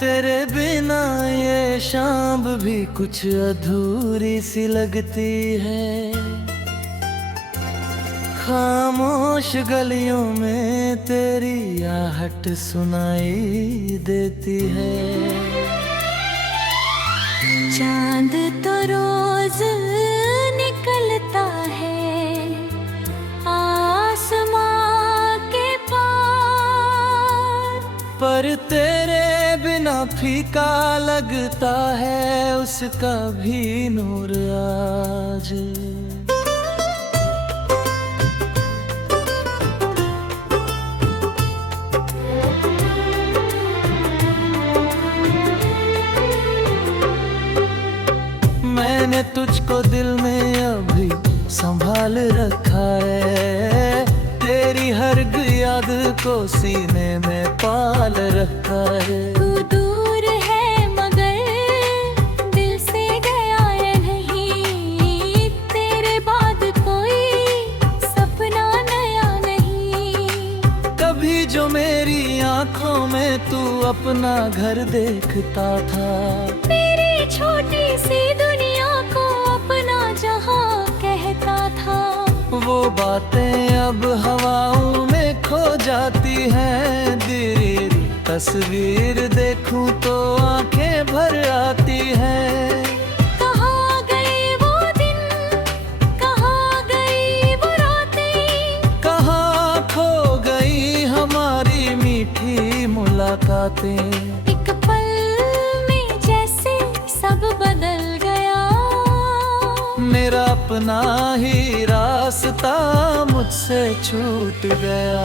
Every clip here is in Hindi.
तेरे बिना ये शाम भी कुछ अधूरी सी लगती है। खामोश गलियों में तेरी आहट सुनाई देती है। चांद तो रोज निकलता है आसमां के पार, पर तेरे बिना फीका लगता है उसका भी नूर आज। मैंने तुझको दिल में अभी संभाल रखा है, तेरी हर याद को सीने में पाल रखा है। तू दूर है मगर दिल से गया है नहीं, तेरे बाद कोई सपना नया नहीं। कभी जो मेरी आंखों में तू अपना घर देखता था, मेरी छोटी सी दुनिया को अपना जहां कहता था, वो बातें अब हवाओं में खो जाती हैं। तेरी तस्वीर देखूं तो आंखें भर आती हैं। कहाँ गए वो दिन, कहाँ गई वो रातें, कहाँ खो गई हमारी मीठी मुलाकातें। एक पल में जैसे सब बदल गया, मेरा अपना ही रास्ता मुझसे छूट गया।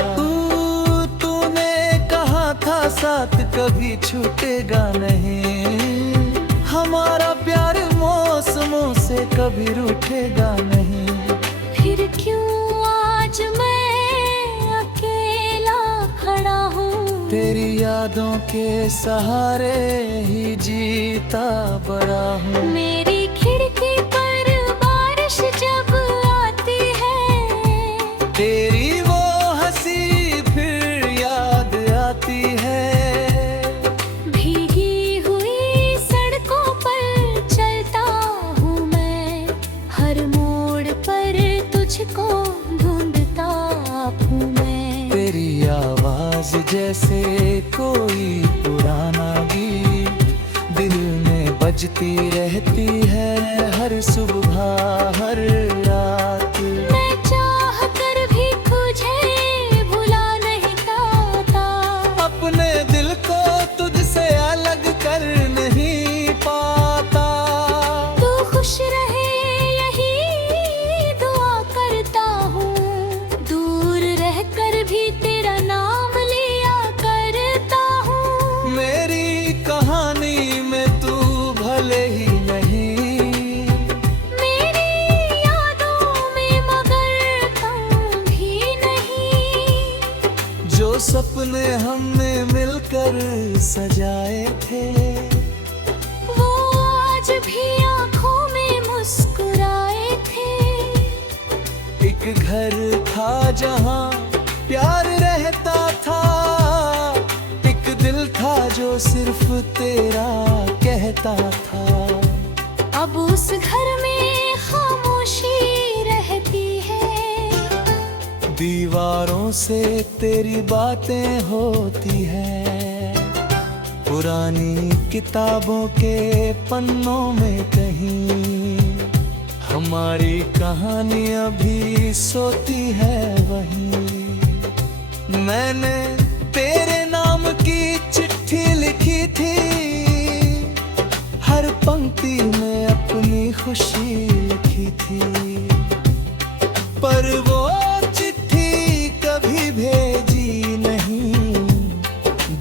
तूने कहा था साथ कभी छूटेगा नहीं, हमारा प्यार मौसमों से कभी रूठेगा नहीं। फिर क्यों आज मैं अकेला खड़ा हूँ, तेरी यादों के सहारे ही जीता बड़ा हूँ। मेरी खिड़की पर बारिश जब आती है, तेरी वो हंसी फिर याद आती है। भीगी हुई सड़कों पर चलता हूँ मैं, हर मोड़ पर तुझको ढूंढता हूँ मैं। तेरी आवाज जैसे कोई पुराना गीत दिल में बजती रहती है, हर सुबह हर रात। मैं चाह कर भी तुझे भुला नहीं पाता, अपने दिल को तुझसे अलग कर नहीं पाता। तू खुश रहे यही दुआ करता हूँ, दूर रहकर भी तेरा नाम लिया करता हूँ। मेरी कहानी में तू भले ही नहीं, मेरी यादों में मगर तुम भी नहीं। जो सपने हमने मिलकर सजाए थे, वो आज भी आँखों में मुस्कुराए थे। एक घर था जहाँ प्यार रहता था, एक दिल था जो सिर्फ तेरा कहता था। अब उस घर में खामोशी रहती है, दीवारों से तेरी बातें होती हैं, पुरानी किताबों के पन्नों में कहीं हमारी कहानी अभी सोती है वहीं। मैंने तेरे नाम की चिट्ठी लिखी थी, हर पंक्ति में अपनी खुशी लिखी थी, पर वो चिट्ठी कभी भेजी नहीं,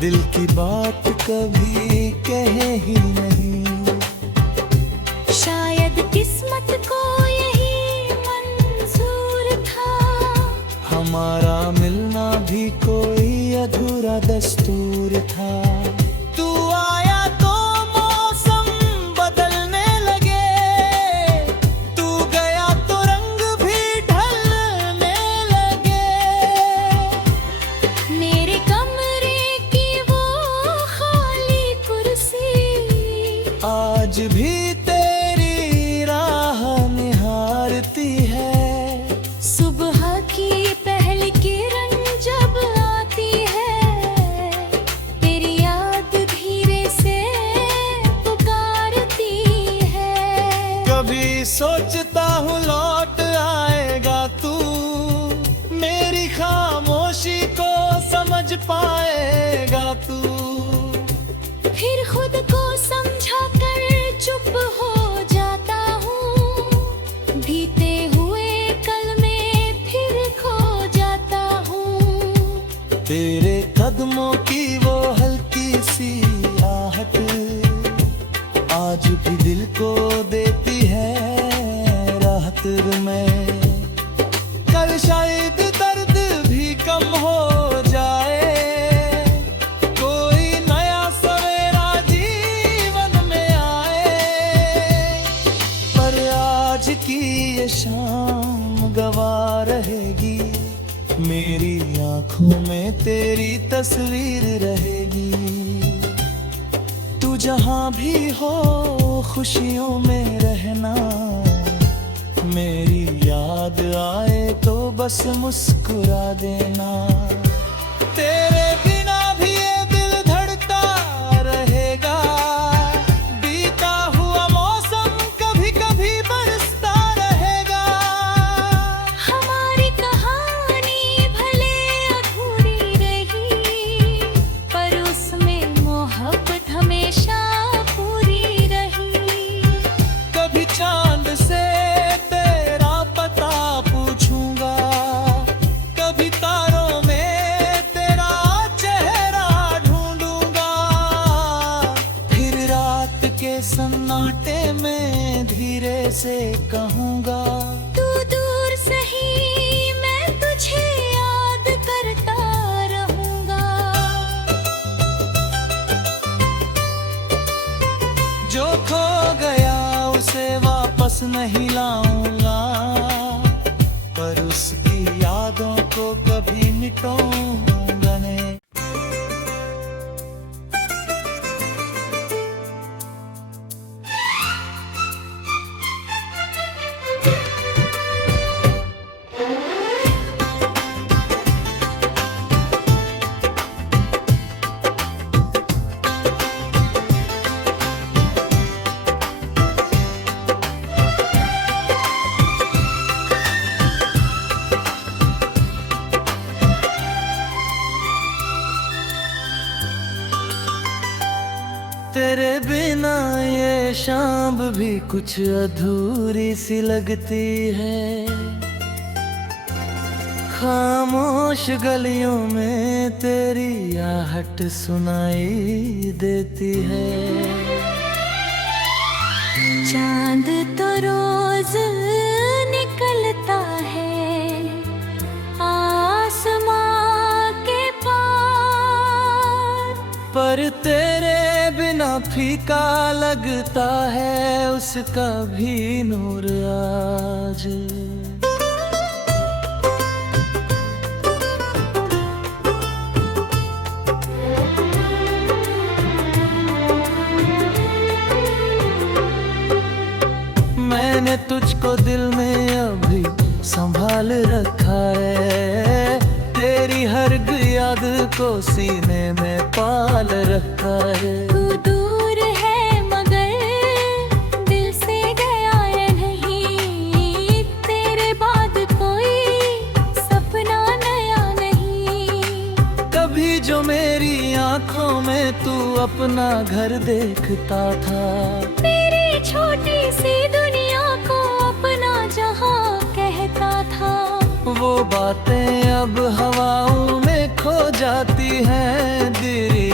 दिल की बात कभी कहे ही नहीं। शायद किस्मत को यही मंजूर था, हमारा मिलना भी कोई अधूरा दस्तूर था। तू आया तो मौसम बदलने लगे, तू गया तो रंग भी ढलने लगे। मेरे कमरे की वो खाली कुर्सी पाएगा तू। फिर खुद को समझा कर चुप हो जाता हूँ, बीते हुए कल में फिर खो जाता हूँ। तेरे कदमों की वो हल्की सी आहट आज भी दिल को देती है राहत में। कल शायद दर्द भी कम हो जाए, कोई नया सवेरा जीवन में आए, पर आज की ये शाम गवाह रहेगी, मेरी आंखों में तेरी तस्वीर रहेगी। तू जहां भी हो खुशियों में रहना, मेरी याद आए तो बस मुस्कुरा देना। तेरे बिना भी ये दिल धड़कता रहेगा, बीता हुआ मौसम कभी कभी बरसता रहेगा। हमारी कहानी भले अधूरी रही, पर उसमें मोहब्बत हमेशा पूरी रही। कभी चांद से तेरा पता पूछूंगा, कभी तारों में तेरा चेहरा ढूंढूंगा, फिर रात के सन्नाटे में धीरे से कहूंगा, तू दूर सही मैं तुझे याद करता रहूंगा। जो खो गया उसे वापस नहीं लाऊंगा, पर उसकी यादों को कभी मिटाऊंगा नहीं। तेरे बिना ये शाम भी कुछ अधूरी सी लगती है, खामोश गलियों में तेरी आहट सुनाई देती है। चांद तो रोज निकलता है आसमां के पार, पर तेरे बिना फीका लगता है उसका भी नूर आज। मैंने तुझको दिल में अभी संभाल रखा है, तेरी हर याद को सीने में पाल रखा है। तू दूर है मगर दिल से गया है नहीं, तेरे बाद कोई सपना नया नहीं। कभी जो मेरी आंखों में तू अपना घर देखता था, मेरी छोटी सी दुनिया को अपना जहां कहता था, वो बातें अब हवाओं में खो जाती हैं। तेरी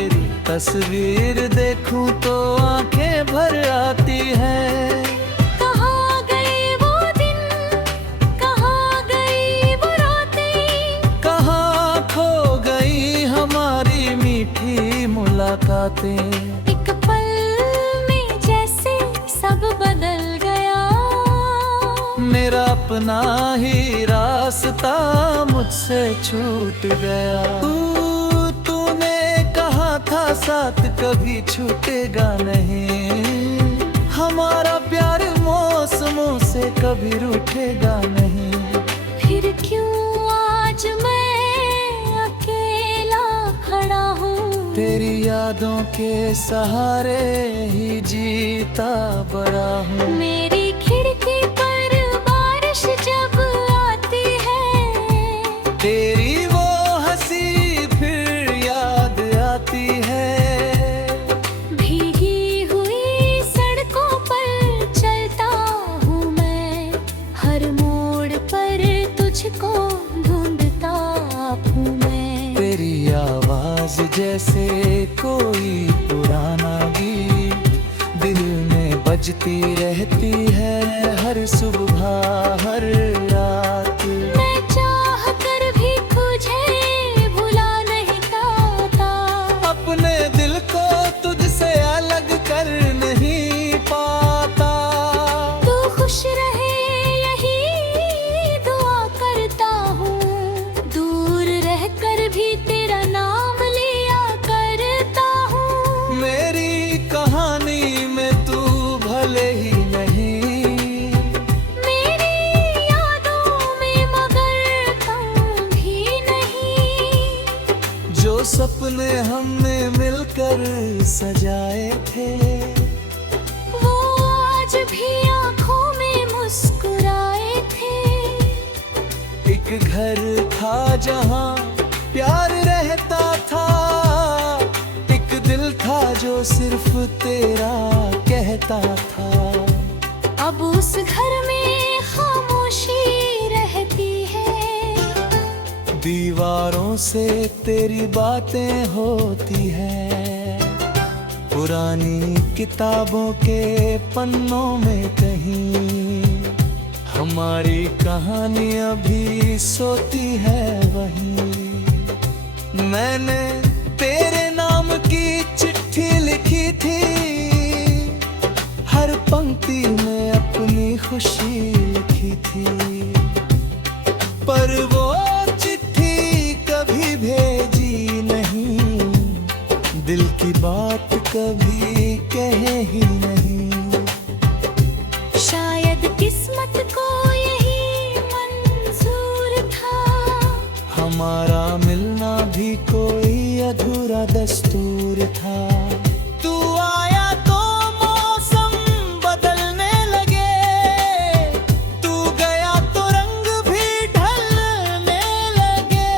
तस्वीर देखूं तो आंखें भर आती हैं। कहाँ गए वो दिन, कहाँ गई वो रातें, कहाँ खो गई हमारी मीठी मुलाकातें। एक पल में जैसे सब बदल गया, मेरा अपना ही रास्ता मुझसे छूट गया। तूने कहा था साथ कभी छूटेगा नहीं, हमारा प्यार मौसमों से कभी रूठेगा नहीं। फिर क्यों आज मैं अकेला खड़ा हूँ, तेरी यादों के सहारे ही जीता बड़ा हूँ। मेरी खिड़की पर बारिश जब आती है, तेरी वो हंसी फिर आवाज जैसे कोई पुराना गीत दिल में बजती रहती है हर सुबह हर रात। मैं चाह कर भी तुझे भुला नहीं पाता, अपने दिल को तुझसे अलग कर नहीं पाता। तू खुश रहे यही दुआ करता हूँ, दूर रहकर भी तेरा नाम लिया करता हूँ। मेरी कहानी में तू भले ही नहीं, मेरी यादों में मगर तुम भी नहीं। जो सपने हमने मिलकर सजाए थे वो आज भी आँखों में मुस्कुराए थे। एक घर था जहाँ प्यार रहता था, एक दिल था जो सिर्फ तेरा कहता था। अब उस घर में खामोशी रहती है, दीवारों से तेरी बातें होती हैं, पुरानी किताबों के पन्नों में कहीं हमारी कहानी अभी सोती है वहीं। मैंने तेरे नाम की चिट्ठी लिखी थी, हर पंक्ति में अपनी खुशी लिखी थी, पर वो चिट्ठी कभी भेजी नहीं, दिल की बात कभी कहे ही नहीं। शायद किस्मत को यही मंजूर था, हमारा मिलना भी कोई अधूरा दस्तूर था। तू आया तो मौसम बदलने लगे, तू गया तो रंग भी ढलने लगे।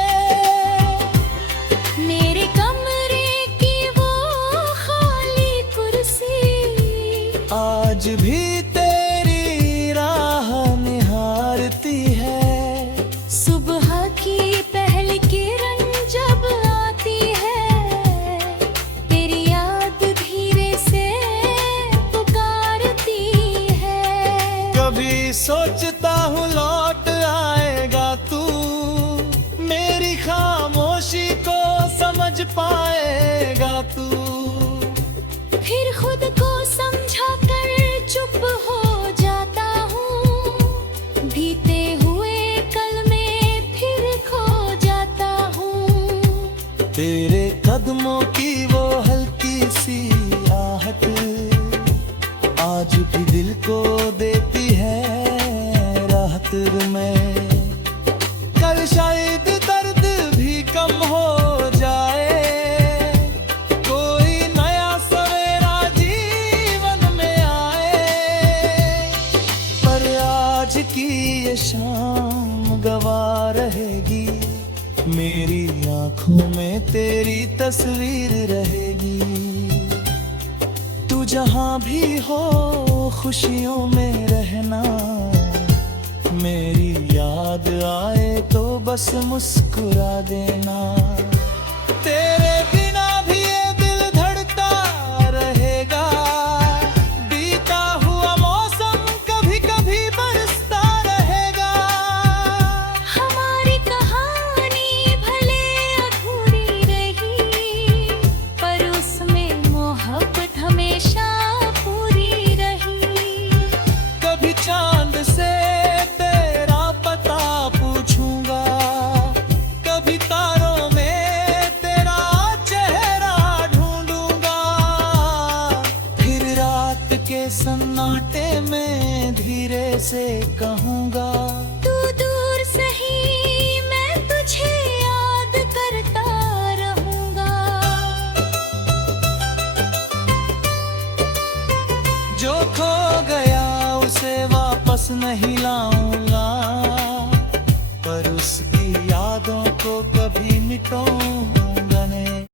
मेरे कमरे की वो खाली कुर्सी आज भी तेरी राह निहारती है, सुबह की पहली किरण जब आती है, तेरी याद धीरे से पुकारती है। कभी सोचता हूँ लौट आएगा तू, मेरी खामोशी को समझ पाएगा तू। फिर खुद को समझा कर चुप हो जाता हूँ, बीते हुए कल में फिर खो जाता हूँ। तेरे कदमों की वो हल्की सी आहट आज भी दिल को देती है राहत में। कल शायद दर्द भी कम हो जाए, कोई नया सवेरा जीवन में आए, पर आज की ये शाम गवाह रहेगी, मेरी आंखों में तेरी तस्वीर रहेगी। तू जहां भी हो खुशियों में रहना, मेरी याद आए तो बस मुस्कुरा देना। तेरे बिना भी ये दिल धड़कता रहेगा, बीता हुआ मौसम कभी कभी बरसता रहेगा। हमारी कहानी भले अधूरी रही, पर उसमें मोहब्बत हमेशा पूरी रही। कभी चांद से तेरा पता पूछूंगा, कभी तारों में तेरा चेहरा ढूंढूंगा, फिर रात के सन्नाटे में धीरे से कहूंगा